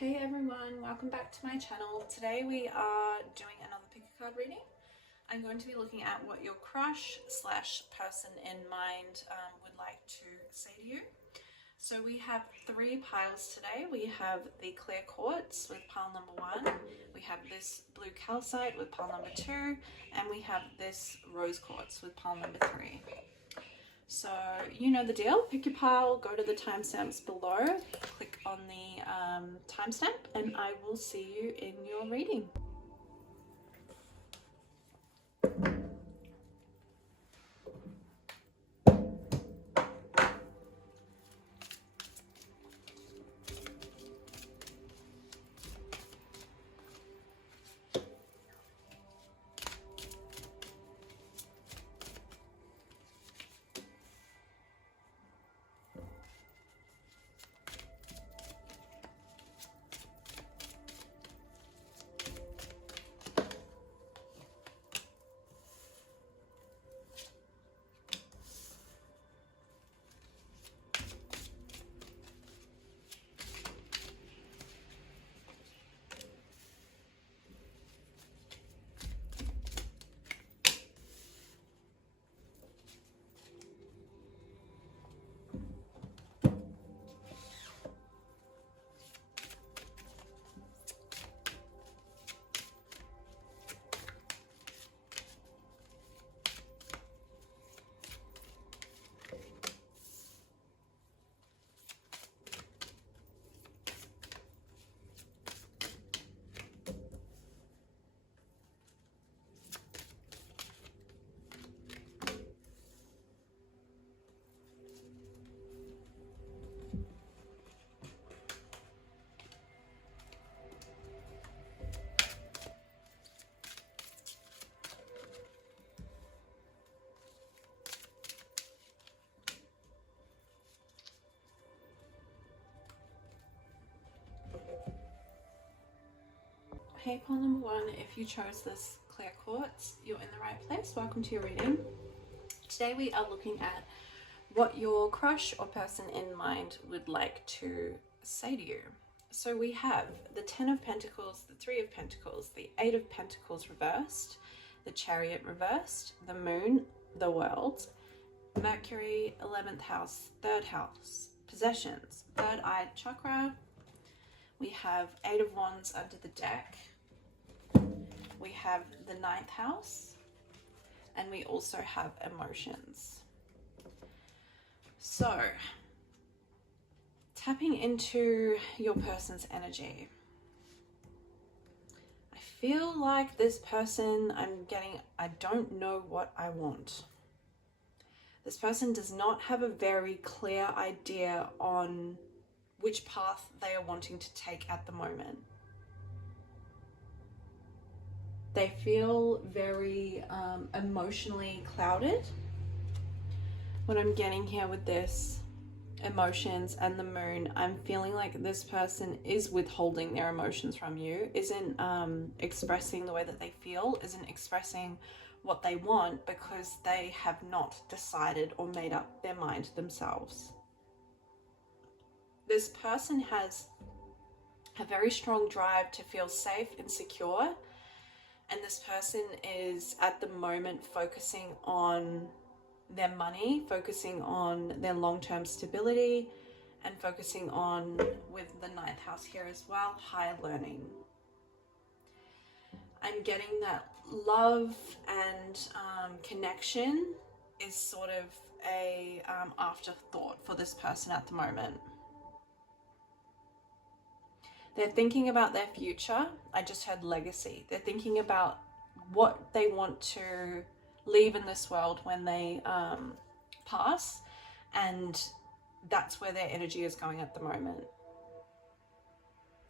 Hey everyone, welcome back to my channel. Today we are doing another pick a card reading. I'm going to be looking at what your crush slash person in mind would like to say to you. So we have three piles today. We have the clear quartz with pile number 1. We have this blue calcite with pile number 2. And we have this rose quartz with pile number 3. So you know the deal. Pick your pile, go to the timestamps below, click on the timestamp, and I will see you in your reading. Hey, pile number 1, if you chose this clear quartz, you're in the right place. Welcome to your reading. Today we are looking at what your crush or person in mind would like to say to you. So we have the 10 of Pentacles, the 3 of Pentacles, the 8 of Pentacles reversed, the Chariot reversed, the Moon, the World, Mercury, 11th house, 3rd house, possessions, 3rd eye chakra. We have 8 of Wands under the deck. We have the 9th house. And we also have emotions. So, tapping into your person's energy. I feel like this person, I don't know what I want. This person does not have a very clear idea on which path they are wanting to take at the moment. They feel very emotionally clouded. What I'm getting here with this emotions and the moon, I'm feeling like this person is withholding their emotions from you, isn't expressing the way that they feel, isn't expressing what they want because they have not decided or made up their mind themselves. This person has a very strong drive to feel safe and secure, and this person is at the moment focusing on their money, focusing on their long-term stability, and focusing on, with the 9th house here as well, higher learning. I'm getting that love and connection is sort of a afterthought for this person at the moment. They're thinking about their future. I just heard legacy. They're thinking about what they want to leave in this world when they pass, and that's where their energy is going at the moment.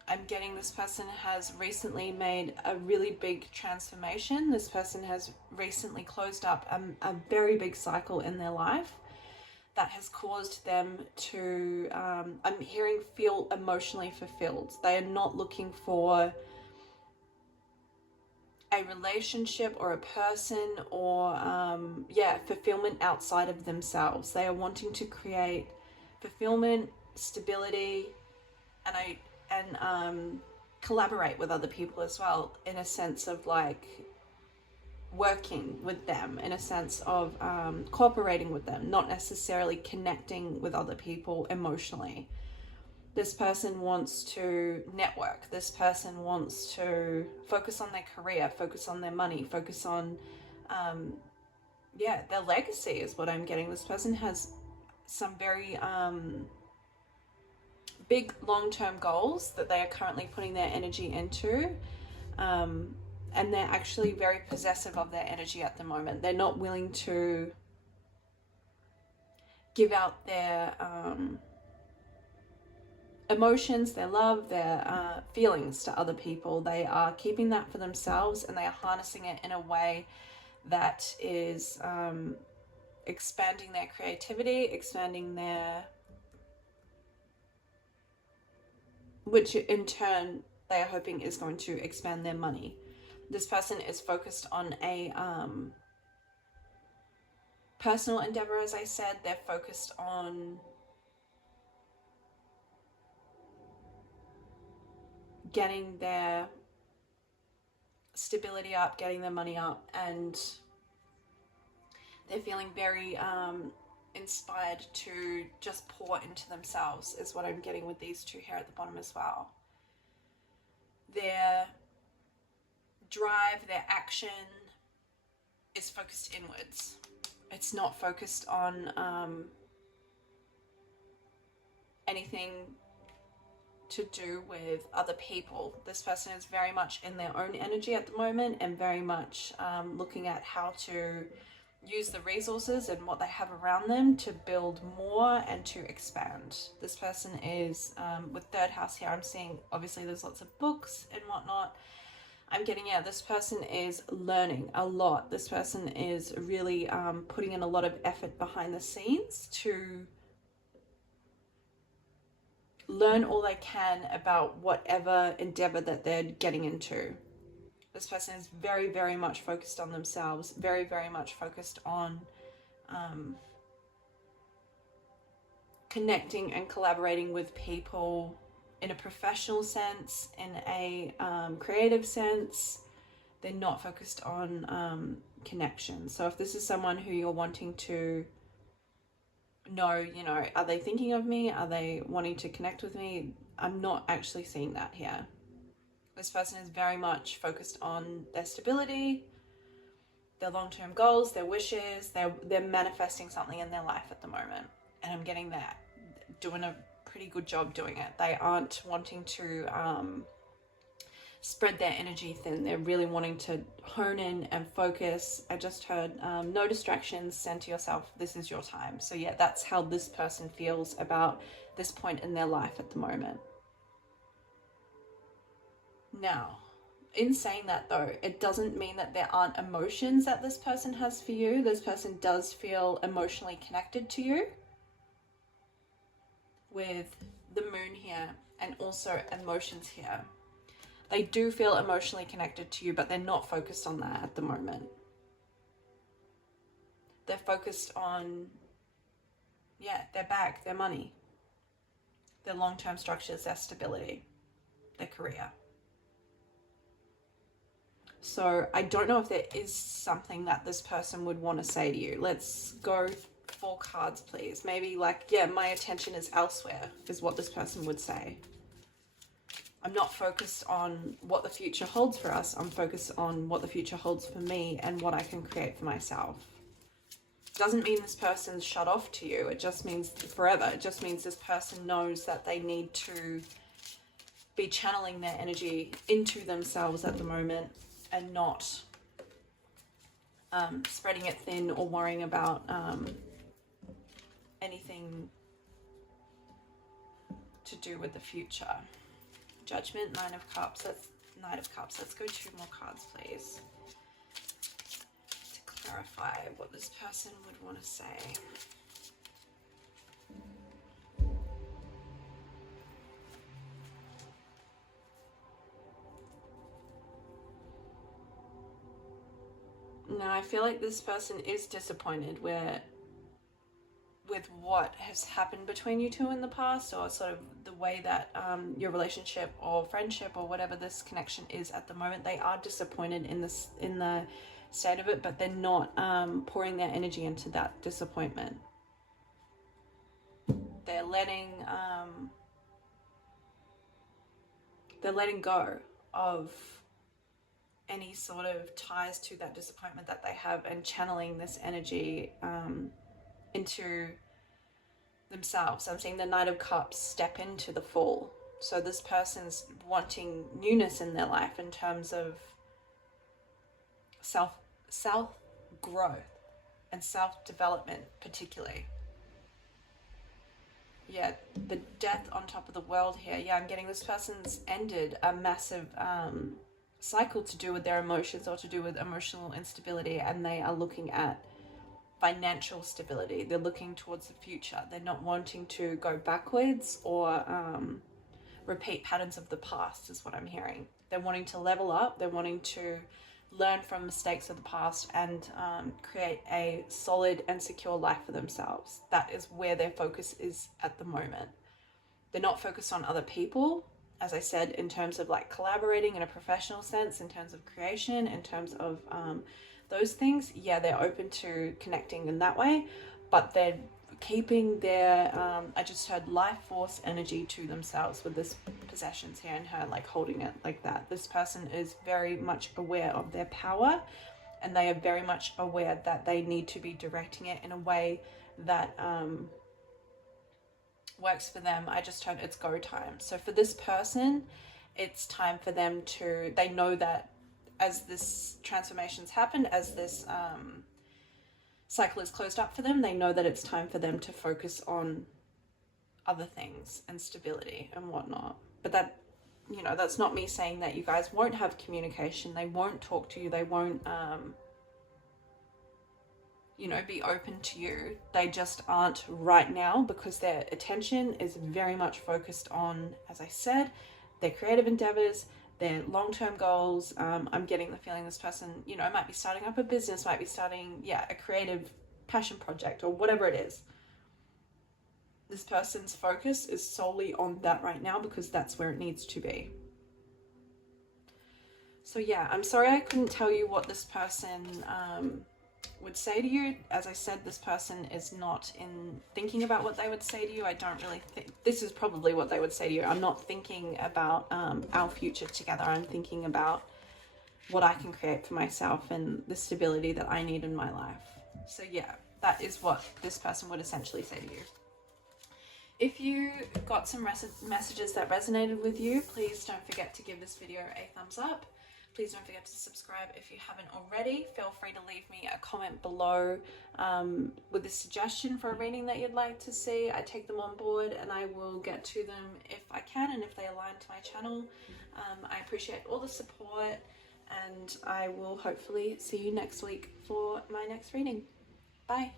I'm getting this person has recently made a really big transformation. This person has recently closed up a very big cycle in their life that has caused them to, I'm hearing, feel emotionally fulfilled. They are not looking for a relationship or a person or, fulfillment outside of themselves. They are wanting to create fulfillment, stability, and I and collaborate with other people as well, in a sense of like working with them, in a sense of cooperating with them, not necessarily connecting with other people emotionally. This person wants to network. This person wants to focus on their career, focus on their money, focus on, their legacy is what I'm getting. This person has some very big long-term goals that they are currently putting their energy into. And they're actually very possessive of their energy at the moment. They're not willing to give out their emotions, their love, their feelings to other people. They are keeping that for themselves, and they are harnessing it in a way that is expanding their creativity, expanding their, which in turn they are hoping is going to expand their money. This person is focused on a personal endeavor, as I said. They're focused on getting their stability up, getting their money up, and they're feeling very inspired to just pour into themselves, is what I'm getting with these two here at the bottom as well. Their drive, their action is focused inwards. It's not focused on anything to do with other people. This person is very much in their own energy at the moment, and very much looking at how to use the resources and what they have around them to build more and to expand. This person is, with third house here, I'm seeing obviously there's lots of books and whatnot. I'm getting, this person is learning a lot. This person is really putting in a lot of effort behind the scenes to learn all they can about whatever endeavor that they're getting into. This person is very, very much focused on themselves, very, very much focused on connecting and collaborating with people in a professional sense, in a creative sense. They're not focused on connection. So if this is someone who you're wanting to know, are they thinking of me? Are they wanting to connect with me? I'm not actually seeing that here. This person is very much focused on their stability, their long-term goals, their wishes. They're manifesting something in their life at the moment. And I'm getting that, doing a pretty good job doing it. They aren't wanting to spread their energy thin. They're really wanting to hone in and focus. I just heard no distractions, send to yourself, this is your time. So yeah, that's how this person feels about this point in their life at the moment. Now, in saying that though, it doesn't mean that there aren't emotions that this person has for you. This person does feel emotionally connected to you, with the moon here and also emotions here. They do feel emotionally connected to you, but they're not focused on that at the moment. They're focused on, their bag, their money, their long-term structures, their stability, their career. So I don't know if there is something that this person would want to say to you. Let's go 4 cards, please. Maybe like, my attention is elsewhere, is what this person would say. I'm not focused on what the future holds for us. I'm focused on what the future holds for me and what I can create for myself. Doesn't mean this person's shut off to you. It just means forever. It just means this person knows that they need to be channeling their energy into themselves at the moment, and not spreading it thin or worrying about anything to do with the future. Judgment, 9 of Cups. That's Knight of Cups. Let's go 2 more cards, please, to clarify what this person would want to say. Now, I feel like this person is disappointed with with what has happened between you two in the past, or sort of the way that your relationship or friendship or whatever this connection is at the moment. They are disappointed in the state of it, but they're not pouring their energy into that disappointment. They're letting go of any sort of ties to that disappointment that they have, and channeling this energy into themselves. I'm seeing the Knight of Cups step into the Fool. So this person's wanting newness in their life in terms of self growth and self-development, particularly. Yeah, the Death on top of the World here. Yeah, I'm getting this person's ended a massive cycle to do with their emotions, or to do with emotional instability, and they are looking at financial stability. They're looking towards the future. They're not wanting to go backwards or repeat patterns of the past, is what I'm hearing. They're wanting to level up. They're wanting to learn from mistakes of the past and create a solid and secure life for themselves. That is where their focus is at the moment. They're not focused on other people, as I said, in terms of like collaborating in a professional sense, in terms of creation, in terms of those things. Yeah, they're open to connecting in that way, but they're keeping their I just heard life force energy to themselves with this possessions here, and her like holding it like that. This person is very much aware of their power, and they are very much aware that they need to be directing it in a way that works for them. I just heard it's go time. So for this person, it's time for them to, they know that as this transformation's happened, as this cycle is closed up for them, they know that it's time for them to focus on other things and stability and whatnot. But that, you know, that's not me saying that you guys won't have communication. They won't talk to you. They won't, you know, be open to you. They just aren't right now, because their attention is very much focused on, as I said, their creative endeavors, their long-term goals. I'm getting the feeling this person, you know, might be starting up a business, might be starting, a creative passion project or whatever it is. This person's focus is solely on that right now, because that's where it needs to be. So yeah, I'm sorry I couldn't tell you what this person would say to you. As I said, this person is not in thinking about what they would say to you. I don't really think this is probably what they would say to you. I'm not thinking about our future together. I'm thinking about what I can create for myself and the stability that I need in my life. So yeah, that is what this person would essentially say to you. If you got some messages that resonated with you, please don't forget to give this video a thumbs up. Please don't forget to subscribe if you haven't already. Feel free to leave me a comment below with a suggestion for a reading that you'd like to see. I take them on board and I will get to them if I can and if they align to my channel. I appreciate all the support, and I will hopefully see you next week for my next reading. Bye.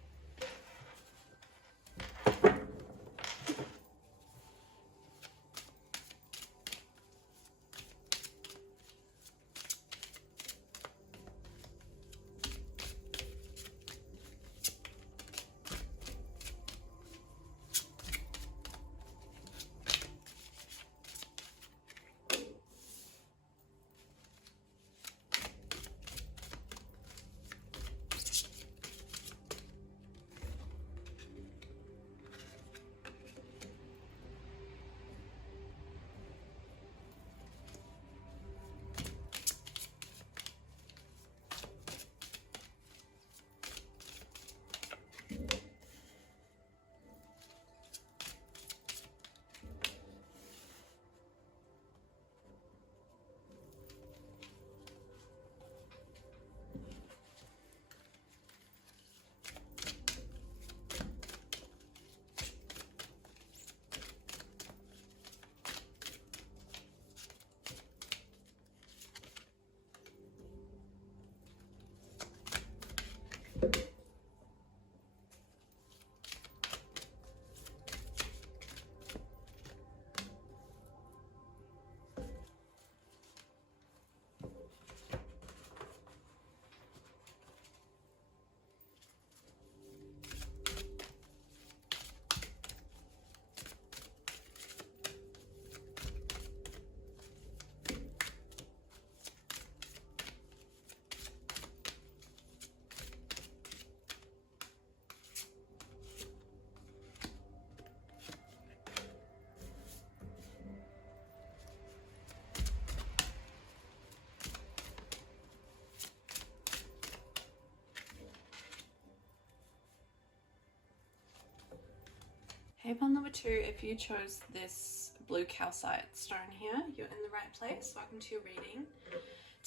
Paypal number 2, if you chose this blue calcite stone here, you're in the right place. Welcome to your reading.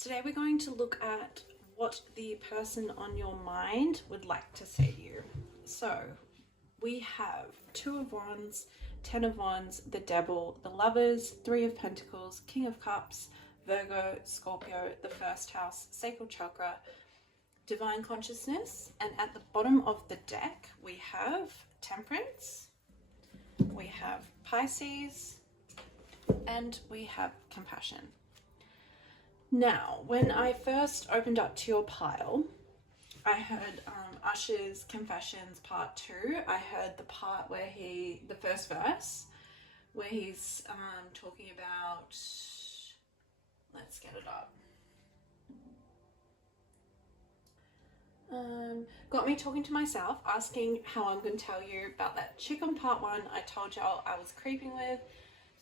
Today we're going to look at what the person on your mind would like to say to you. So we have 2 of Wands, 10 of Wands, the Devil, the Lovers, 3 of Pentacles, King of Cups, Virgo, Scorpio, the first house, sacral chakra, divine consciousness, and at the bottom of the deck we have Temperance, we have Pisces, and we have Compassion. Now, when I first opened up to your pile, I heard Usher's Confessions Part 2. I heard the part where the first verse, where he's talking about, let's get it up. Got me talking to myself, asking how I'm going to tell you about that chick on part 1 I told y'all I was creeping with.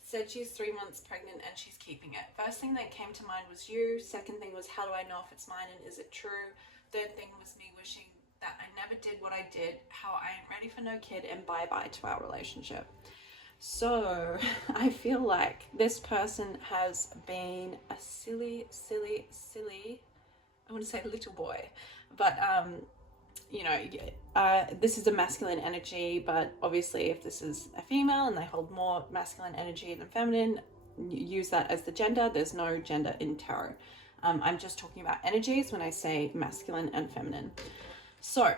Said she's 3 months pregnant and she's keeping it. First thing that came to mind was you. Second thing was, how do I know if it's mine and is it true? Third thing was me wishing that I never did what I did, how I ain't ready for no kid, and bye-bye to our relationship. So I feel like this person has been a silly, I want to say little boy, but you know, this is a masculine energy, but obviously if this is a female and they hold more masculine energy than feminine, use that as the gender. There's no gender in tarot. I'm just talking about energies when I say masculine and feminine. So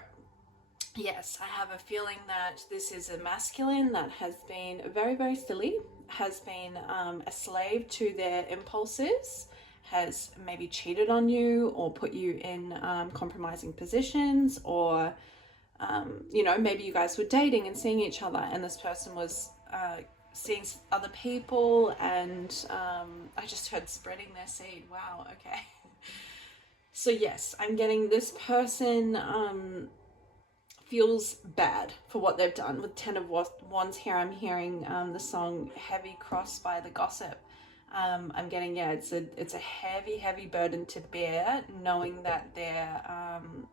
yes, I have a feeling that this is a masculine that has been very silly, has been a slave to their impulses, has maybe cheated on you or put you in compromising positions, or you know, maybe you guys were dating and seeing each other and this person was seeing other people, and I just heard spreading their seed. Wow, okay. So yes, I'm getting this person feels bad for what they've done. With 10 of Wands here, I'm hearing the song Heavy Cross by The Gossip. I'm getting, yeah, it's a heavy burden to bear, knowing that they're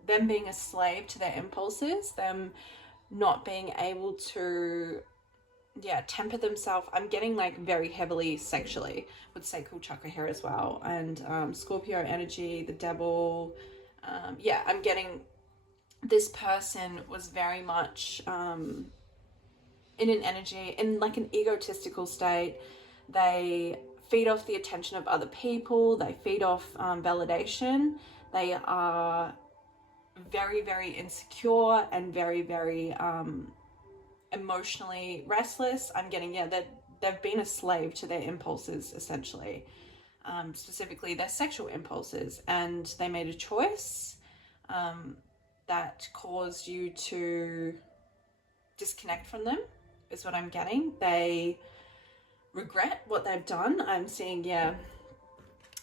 them being a slave to their impulses, them not being able to, yeah, temper themselves. I'm getting like very heavily sexually with sacral chakra here as well, and Scorpio energy, the Devil. Yeah, I'm getting this person was very much in an energy, in like an egotistical state. They feed off the attention of other people. They feed off validation. They are very insecure and very emotionally restless. I'm getting, yeah, that they've been a slave to their impulses, essentially, specifically their sexual impulses, and they made a choice that caused you to disconnect from them, is what I'm getting. They regret what they've done. I'm seeing, yeah,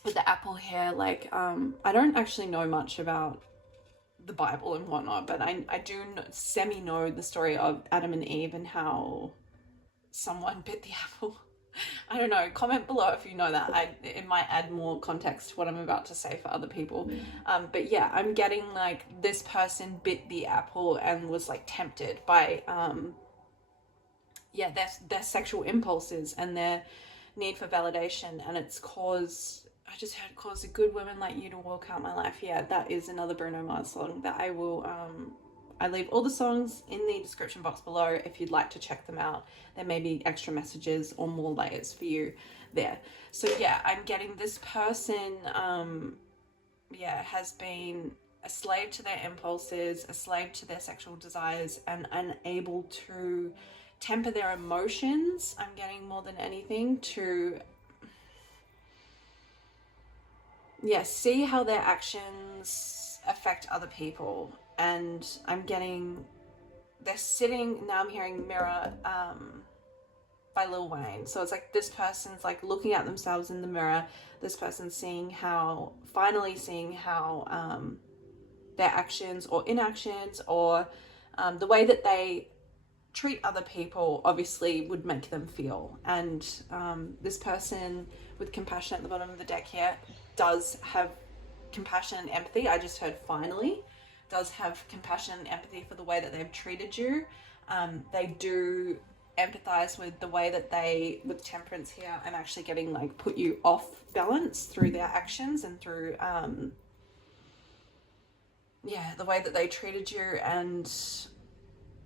with the apple here, like I don't actually know much about the Bible and whatnot, but I do semi know the story of Adam and Eve and how someone bit the apple. I don't know, comment below if you know that. It might add more context to what I'm about to say for other people. But yeah, I'm getting like this person bit the apple and was like tempted by yeah, their sexual impulses and their need for validation, and it's caused, I just heard, caused a good woman like you to walk out my life. Yeah, that is another Bruno Mars song that I will I leave all the songs in the description box below if you'd like to check them out. There may be extra messages or more layers for you there. So yeah, I'm getting this person yeah, has been a slave to their impulses, a slave to their sexual desires, and unable to temper their emotions. I'm getting, more than anything, to, yeah, see how their actions affect other people. And I'm getting, they're sitting, now I'm hearing Mirror by Lil Wayne. So it's like this person's like looking at themselves in the mirror, this person's seeing how, finally seeing how their actions or inactions or the way that they treat other people obviously would make them feel. And this person with compassion at the bottom of the deck here does have compassion and empathy. I just heard finally does have compassion and empathy for the way that they've treated you. They do empathize with the way that they, with Temperance here, I'm actually getting like put you off balance through their actions and through yeah, the way that they treated you, and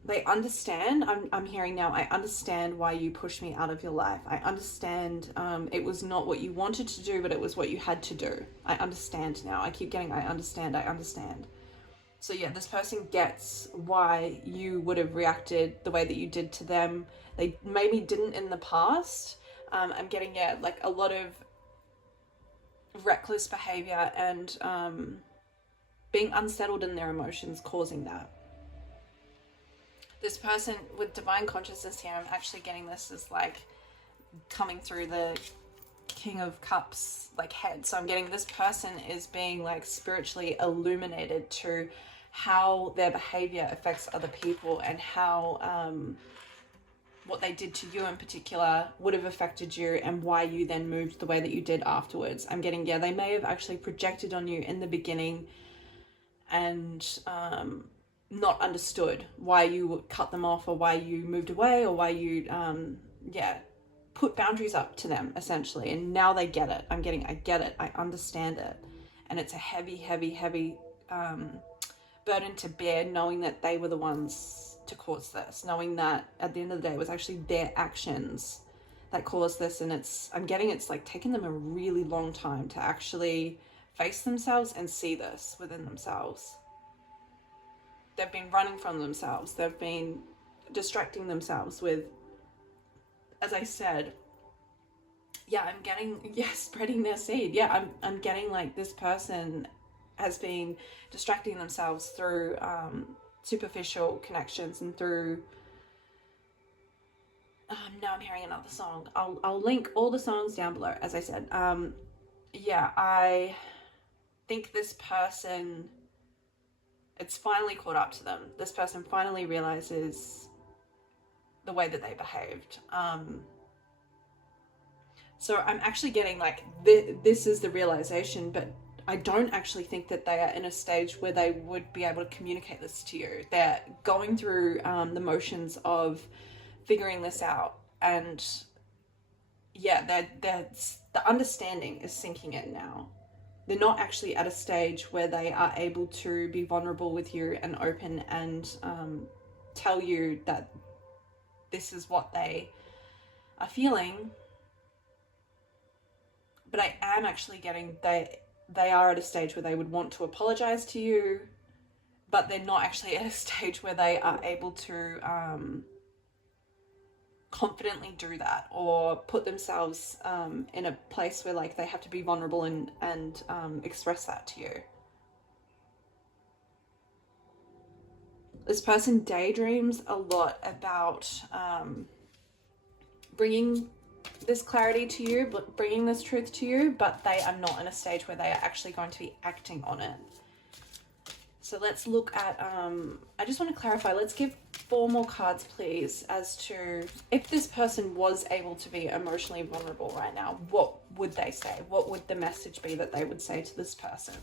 they understand. I'm hearing now, I understand why you pushed me out of your life. I understand it was not what you wanted to do, but it was what you had to do. I understand now. I keep getting I understand. So yeah, this person gets why you would have reacted the way that you did to them. They maybe didn't in the past. I'm getting, yeah, like a lot of reckless behavior and being unsettled in their emotions causing that. This person with divine consciousness here, I'm actually getting this as like coming through the King of Cups like head. So I'm getting this person is being like spiritually illuminated to how their behavior affects other people, and how what they did to you in particular would have affected you, and why you then moved the way that you did afterwards. I'm getting, yeah, they may have actually projected on you in the beginning and not understood why you cut them off, or why you moved away, or why you yeah, put boundaries up to them essentially, and now they get it. I'm getting, I get it, I understand it, and it's a heavy burden to bear, knowing that they were the ones to cause this, knowing that at the end of the day it was actually their actions that caused this. And it's, I'm getting, it's like taken them a really long time to actually face themselves and see this within themselves. They've been running from themselves. They've been distracting themselves with, as I said, yeah, I'm getting, yeah, spreading their seed. Yeah, I'm getting like this person has been distracting themselves through superficial connections and through, now I'm hearing another song. I'll link all the songs down below, as I said. Yeah, I think this person, it's finally caught up to them. This person finally realizes the way that they behaved. So I'm actually getting like, this is the realization, but I don't actually think that they are in a stage where they would be able to communicate this to you. They're going through the motions of figuring this out, and yeah, the understanding is sinking in now. They're not actually at a stage where they are able to be vulnerable with you and open and tell you that this is what they are feeling. But I am actually getting they are at a stage where they would want to apologize to you, but they're not actually at a stage where they are able to confidently do that, or put themselves in a place where like they have to be vulnerable and express that to you. This person daydreams a lot about bringing this clarity to you, bringing this truth to you, but they are not in a stage where they are actually going to be acting on it. So let's look at, I just want to clarify, let's give 4 more cards, please, as to if this person was able to be emotionally vulnerable right now, what would they say? What would the message be that they would say to this person?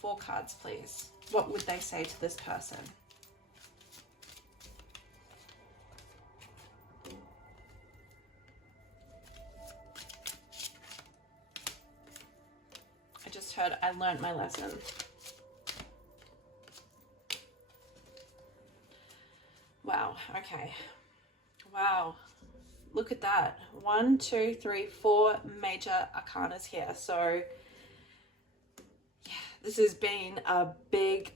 4 cards, please. What would they say to this person? I just heard, I learned my lesson. Wow, okay. Wow, look at that. 1, 2, 3, 4 major arcanas here. So yeah, this has been a big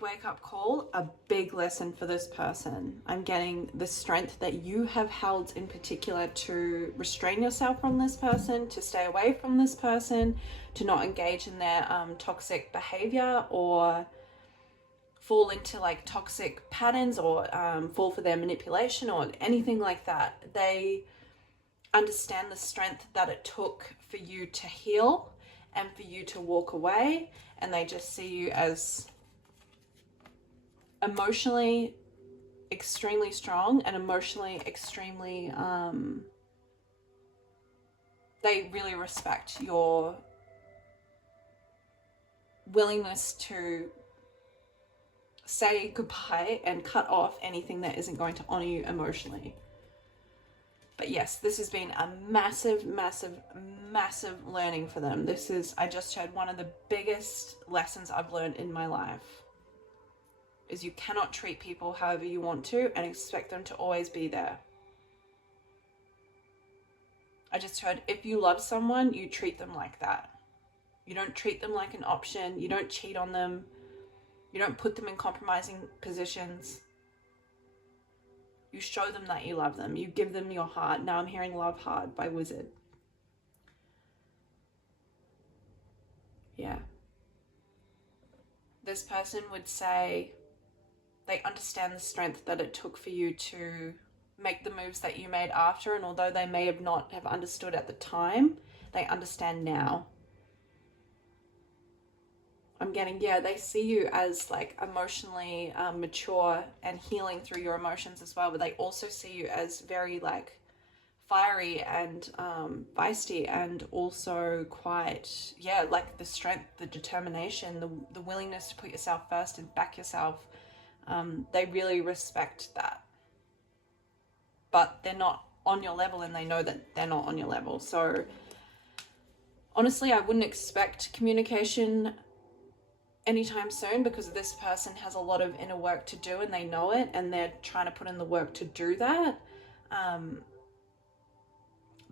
wake-up call, a big lesson for this person. I'm getting the strength that you have held in particular to restrain yourself from this person, to stay away from this person, to not engage in their toxic behavior, or fall into like toxic patterns, or fall for their manipulation or anything like that. They understand the strength that it took for you to heal and for you to walk away, and they just see you as emotionally extremely strong and emotionally extremely they really respect your willingness to say goodbye and cut off anything that isn't going to honor you emotionally. But yes, this has been a massive, massive, massive learning for them. This is, I just heard, one of the biggest lessons I've learned in my life is you cannot treat people however you want to and expect them to always be there. I just heard, if you love someone, you treat them like that. You don't treat them like an option. You don't cheat on them. You don't put them in compromising positions. You show them that you love them. You give them your heart. Now I'm hearing Love Hard by WZRD. Yeah. This person would say they understand the strength that it took for you to make the moves that you made after, and although they may have not have understood at the time, they understand now. I'm getting, yeah, they see you as like emotionally mature and healing through your emotions as well, but they also see you as very like fiery and feisty, and also quite, yeah, like the strength, the determination, the willingness to put yourself first and back yourself. They really respect that, but they're not on your level, and they know that they're not on your level. So honestly, I wouldn't expect communication anytime soon, because this person has a lot of inner work to do and they know it, and they're trying to put in the work to do that.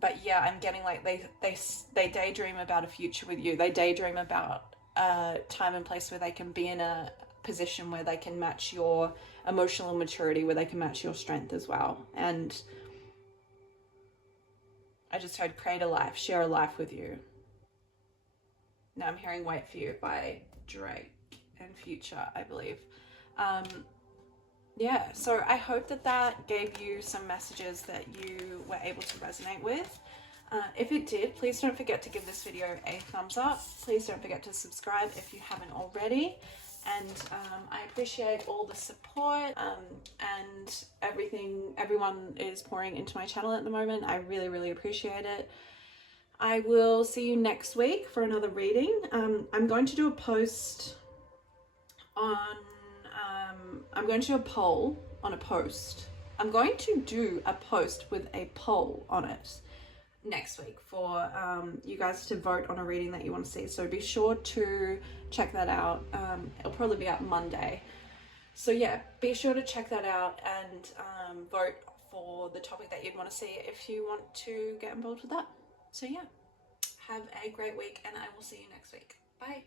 But yeah, I'm getting like they daydream about a future with you. They daydream about a time and place where they can be in a position where they can match your emotional maturity, where they can match your strength as well. And I just heard create a life, share a life with you. Now I'm hearing Wait For You by Drake and Future, I believe. Yeah, so I hope that that gave you some messages that you were able to resonate with. If it did, please don't forget to give this video a thumbs up. Please don't forget to subscribe if you haven't already. And I appreciate all the support and everything everyone is pouring into my channel at the moment. I really, really appreciate it. I will see you next week for another reading. I'm going to do a post on, I'm going to do a poll on a post. I'm going to do a post with a poll on it next week for you guys to vote on a reading that you want to see. So be sure to check that out. It'll probably be out Monday. So yeah, be sure to check that out and vote for the topic that you'd want to see if you want to get involved with that. So yeah, have a great week, and I will see you next week. Bye.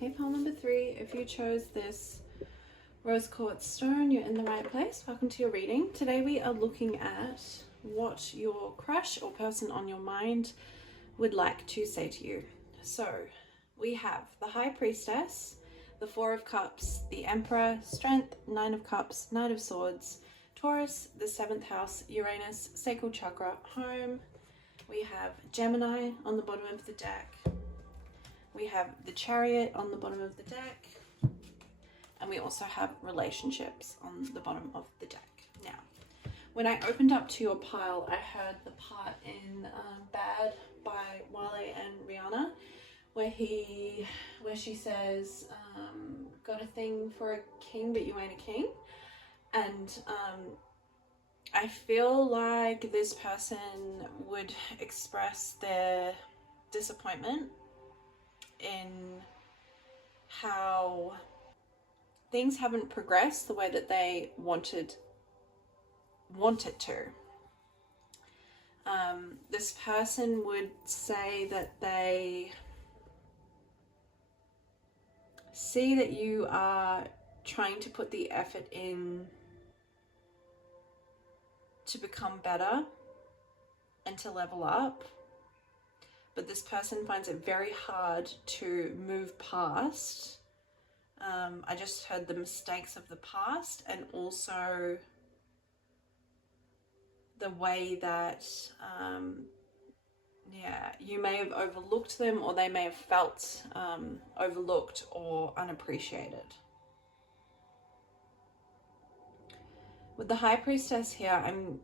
Hey, pile number 3, if you chose this rose quartz stone, you're in the right place. Welcome to your reading. Today we are looking at what your crush or person on your mind would like to say to you. So we have the High Priestess, the Four of Cups, the Emperor, Strength, Nine of Cups, Knight of Swords, Taurus, the 7th house, Uranus, Sacral Chakra, Home. We have Gemini on the bottom of the deck. We have the Chariot on the bottom of the deck. And we also have Relationships on the bottom of the deck. Now, when I opened up to your pile, I heard the part in Bad by Wale and Rihanna, where she says, got a thing for a king, but you ain't a king. And I feel like this person would express their disappointment in how things haven't progressed the way that they want it to. This person would say that they see that you are trying to put the effort in to become better and to level up, but this person finds it very hard to move past. I just heard the mistakes of the past, and also the way that you may have overlooked them, or they may have felt overlooked or unappreciated. With the High Priestess here, I'm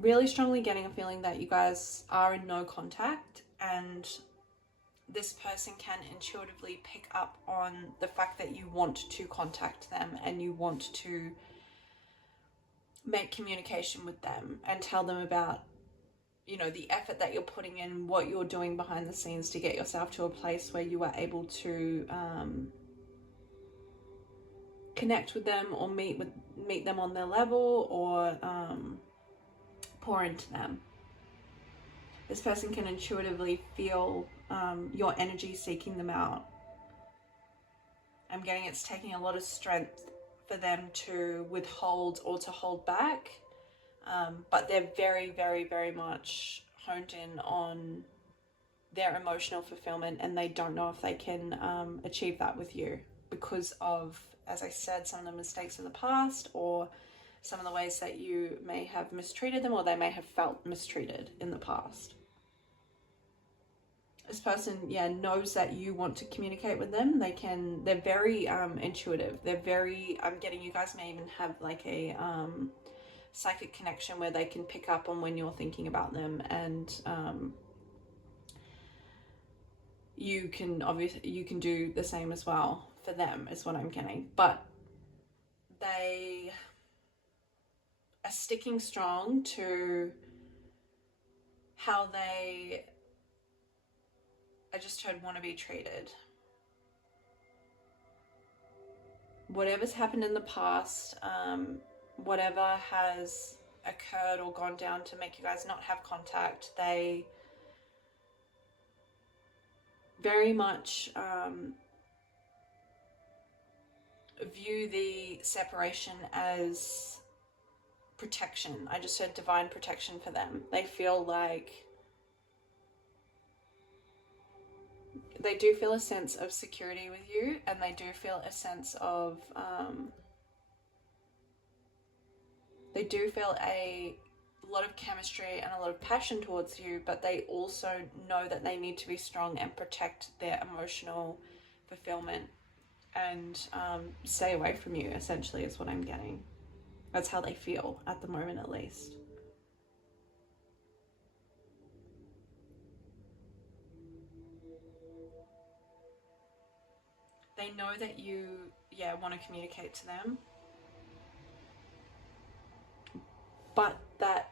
really strongly getting a feeling that you guys are in no contact, and this person can intuitively pick up on the fact that you want to contact them and you want to make communication with them and tell them about, you know, the effort that you're putting in, what you're doing behind the scenes to get yourself to a place where you are able to connect with them, or meet them on their level, or pour into them. This person can intuitively feel your energy seeking them out. I'm getting it's taking a lot of strength for them to withhold or to hold back, but they're very, very, very much honed in on their emotional fulfillment, and they don't know if they can achieve that with you because of, as I said, some of the mistakes in the past, or some of the ways that you may have mistreated them, or they may have felt mistreated in the past. This person, knows that you want to communicate with them. They're very intuitive. I'm getting you guys may even have like a psychic connection where they can pick up on when you're thinking about them, and you can do the same as well for them, is what I'm getting. But they are sticking strong to how they, I just heard, want to be treated. Whatever's happened in the past, whatever has occurred or gone down to make you guys not have contact, they very much view the separation as protection. I just said divine protection for them. They feel like they do feel a sense of security with you, and they do feel a sense of they do feel a lot of chemistry and a lot of passion towards you, but they also know that they need to be strong and protect their emotional fulfillment and stay away from you, essentially, is what I'm getting. That's how they feel at the moment, at least. They know that you, want to communicate to them, but that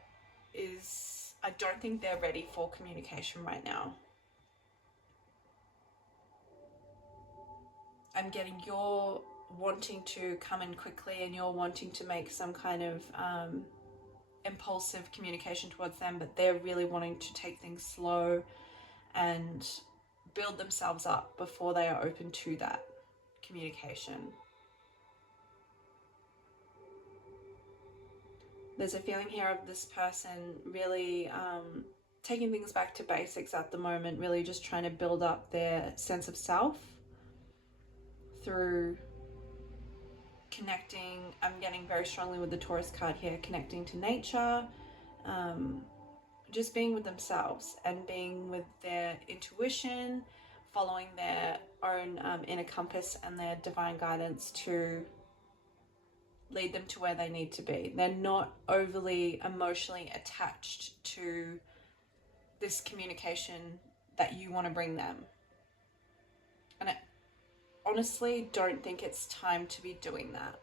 is, I don't think they're ready for communication right now. I'm getting you're wanting to come in quickly, and you're wanting to make some kind of impulsive communication towards them, but they're really wanting to take things slow and build themselves up before they are open to that communication. There's a feeling here of this person really taking things back to basics at the moment, really just trying to build up their sense of self through connecting. I'm getting very strongly with the Taurus card here, connecting to nature, just being with themselves and being with their intuition, following their own inner compass and their divine guidance to lead them to where they need to be. They're not overly emotionally attached to this communication that you want to bring them. And I honestly don't think it's time to be doing that,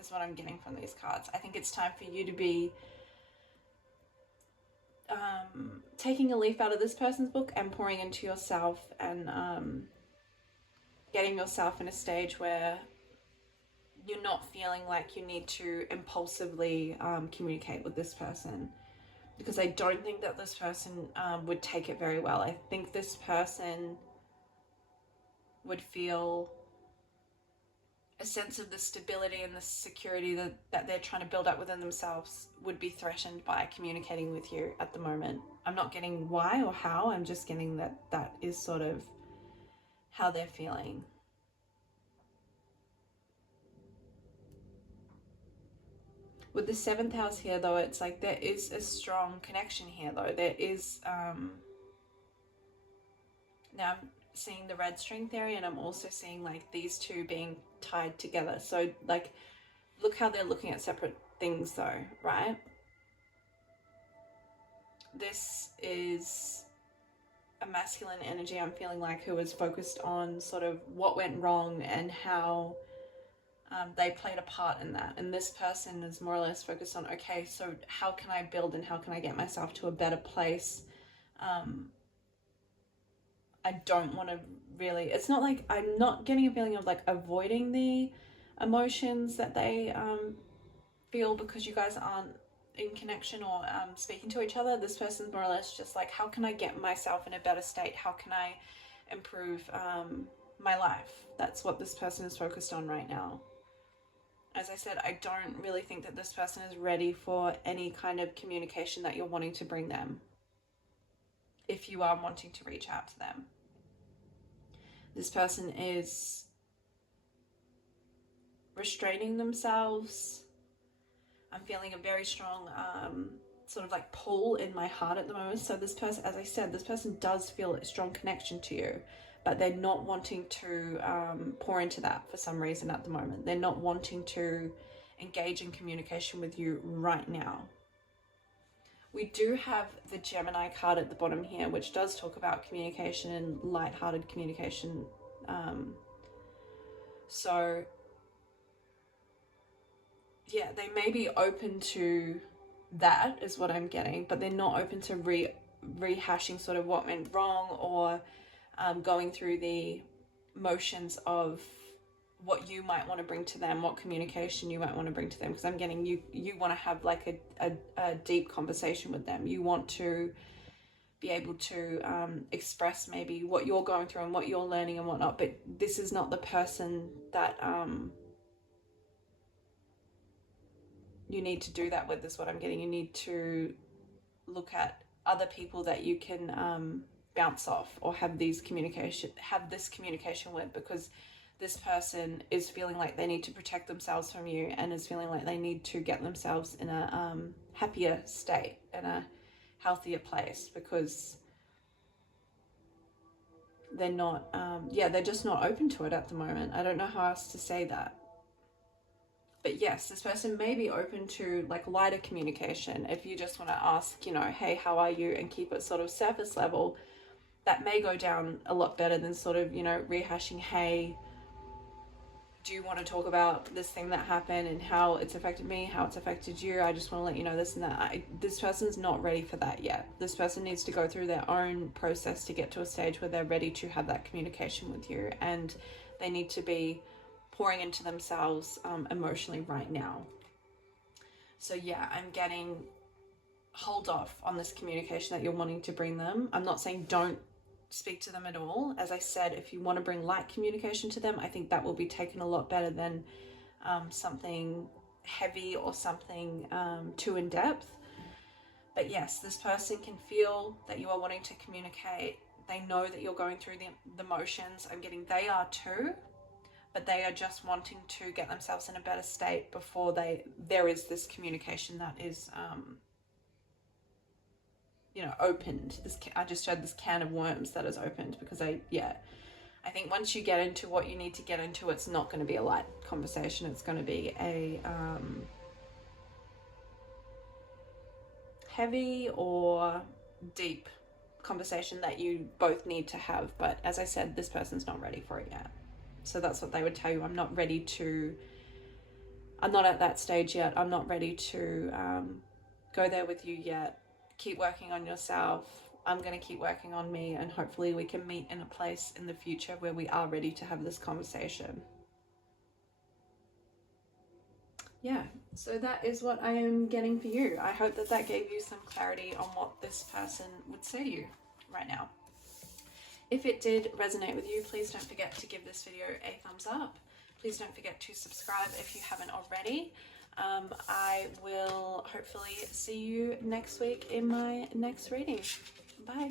is what I'm getting from these cards. I think it's time for you to be taking a leaf out of this person's book and pouring into yourself and getting yourself in a stage where you're not feeling like you need to impulsively communicate with this person, because I don't think that this person would take it very well. I think this person would feel a sense of the stability and the security that they're trying to build up within themselves would be threatened by communicating with you at the moment. I'm not getting why or how, I'm just getting that is sort of how they're feeling. With the 7th house here, though, it's like there is a strong connection here, though. There is, now I'm seeing the red string theory, and I'm also seeing like these two being tied together. So like, look how they're looking at separate things though, right? This is a masculine energy, I'm feeling like, who is focused on sort of what went wrong and how they played a part in that. And this person is more or less focused on, okay, so how can I build and how can I get myself to a better place? I don't want to really, it's not like, I'm not getting a feeling of like avoiding the emotions that they feel because you guys aren't in connection or speaking to each other. This person's more or less just like, how can I get myself in a better state? How can I improve my life? That's what this person is focused on right now. As I said, I don't really think that this person is ready for any kind of communication that you're wanting to bring them, if you are wanting to reach out to them. This person is restraining themselves. I'm feeling a very strong sort of like pull in my heart at the moment. So this person, as I said, this person does feel a strong connection to you, but they're not wanting to pour into that for some reason at the moment. They're not wanting to engage in communication with you right now. We do have the Gemini card at the bottom here, which does talk about communication and lighthearted communication. So yeah, they may be open to that, is what I'm getting, but they're not open to rehashing sort of what went wrong or going through the motions of what you might want to bring to them, what communication you might want to bring to them, because I'm getting you want to have like a deep conversation with them. You want to be able to express maybe what you're going through and what you're learning and whatnot, but this is not the person that you need to do that with, is what I'm getting. You need to look at other people that you can bounce off or have this communication with, because this person is feeling like they need to protect themselves from you and is feeling like they need to get themselves in a happier state, in a healthier place, because they're not, they're just not open to it at the moment. I don't know how else to say that. But yes, this person may be open to like lighter communication. If you just want to ask, you know, hey, how are you? And keep it sort of surface level, that may go down a lot better than sort of, you know, rehashing, hey, do you want to talk about this thing that happened and how it's affected me, how it's affected you? I just want to let you know this and that. This person's not ready for that yet. This person needs to go through their own process to get to a stage where they're ready to have that communication with you, and they need to be pouring into themselves emotionally right now. So yeah, I'm getting hold off on this communication that you're wanting to bring them. I'm not saying don't speak to them at all. As I said, if you want to bring light communication to them, I think that will be taken a lot better than something heavy or something too in depth. But yes, this person can feel that you are wanting to communicate. They know that you're going through the motions. I'm getting they are too, but they are just wanting to get themselves in a better state before there is this communication that is, you know, opened. I just heard this can of worms that is opened, because I think once you get into what you need to get into, it's not going to be a light conversation. It's going to be a heavy or deep conversation that you both need to have. But as I said, this person's not ready for it yet. So that's what they would tell you. I'm not at that stage yet. I'm not ready to go there with you yet. Keep working on yourself. I'm going to keep working on me, and hopefully we can meet in a place in the future where we are ready to have this conversation. Yeah, so that is what I am getting for you. I hope that gave you some clarity on what this person would say to you right now. If it did resonate with you, please don't forget to give this video a thumbs up. Please don't forget to subscribe if you haven't already. I will hopefully see you next week in my next reading. Bye.